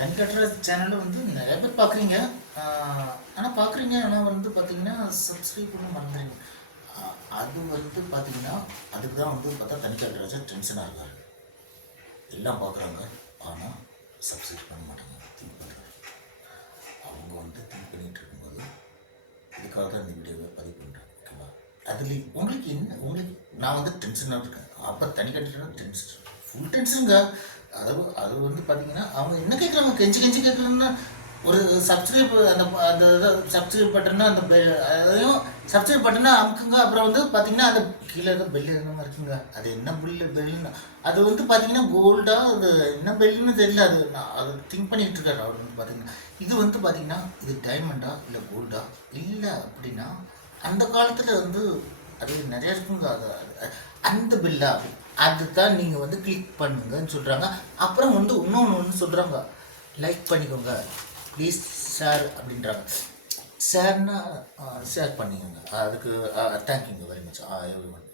தனி கட்டுற சேனலில் வந்து நிறைய பேர் பார்க்குறீங்க. ஆனால் பார்க்குறீங்க, ஆனால் வந்து பார்த்தீங்கன்னா சப்ஸ்கிரைப் பண்ண மறந்துடுறீங்க. அது வந்து பார்த்தீங்கன்னா அதுக்கு தான் வந்து பார்த்தா தனி கட்டுற டென்ஷனாக இருக்காரு. எல்லாம் பார்க்குறாங்க, ஆனால் சப்ஸ்கிரைப் பண்ண மாட்டாங்க, திங்க் பண்ணுறாங்க. அவங்க வந்து திங்க் பண்ணிகிட்டு இருக்கும்போது இதுக்காக தான் இந்த வீடியோவை பதிவு பண்ணுறேன். ஓகேவா? அதுலேயும் உங்களுக்கு என்ன, உங்களுக்கு நான் வந்து டென்ஷனாக இருக்கேன். அப்போ தனி கட்டுறதுனா டென்ஷன், ஃபுல் டென்ஷனுங்க. அது வந்து பார்த்தீங்கன்னா அவங்க என்ன கேட்குறாங்க, கெஞ்சி கெஞ்சி கேட்குறதுன்னா ஒரு சப்ஸ்கிரைப், அந்த அந்த சப்ஸ்கிரைப் பட்டன்னா அந்த அதையும் சப்ஸ்கிரைப் பட்டனா அமுக்குங்க. அப்புறம் வந்து பார்த்தீங்கன்னா அந்த கீழே இருக்க பெல்லு என்னமா இருக்குங்க, அது என்ன பெல்லுன்னு அது வந்து பார்த்தீங்கன்னா கோல்டாக, அது என்ன பெல்லுன்னு தெரியல. அது நான் அது திங்க் பண்ணிகிட்டு இருக்காரு அவர் வந்து பார்த்தீங்கன்னா. இது வந்து பார்த்தீங்கன்னா இது டைமண்டா இல்லை கோல்டா இல்லை அப்படின்னா அந்த காலத்தில் வந்து அது நிறைய இருக்குங்க. அந்த பில்லா அதுதான் நீங்கள் வந்து கிளிக் பண்ணுங்கன்னு சொல்கிறாங்க. அப்புறம் வந்து இன்னொன்று சொல்கிறாங்க, லைக் பண்ணிக்கோங்க ப்ளீஸ், ஷேர் அப்படின்றாங்க. ஷேர்னா ஷேர் பண்ணிக்கோங்க. அதுக்கு தேங்க்யூங்க வெரி மச் எவ்ரி ஒன்.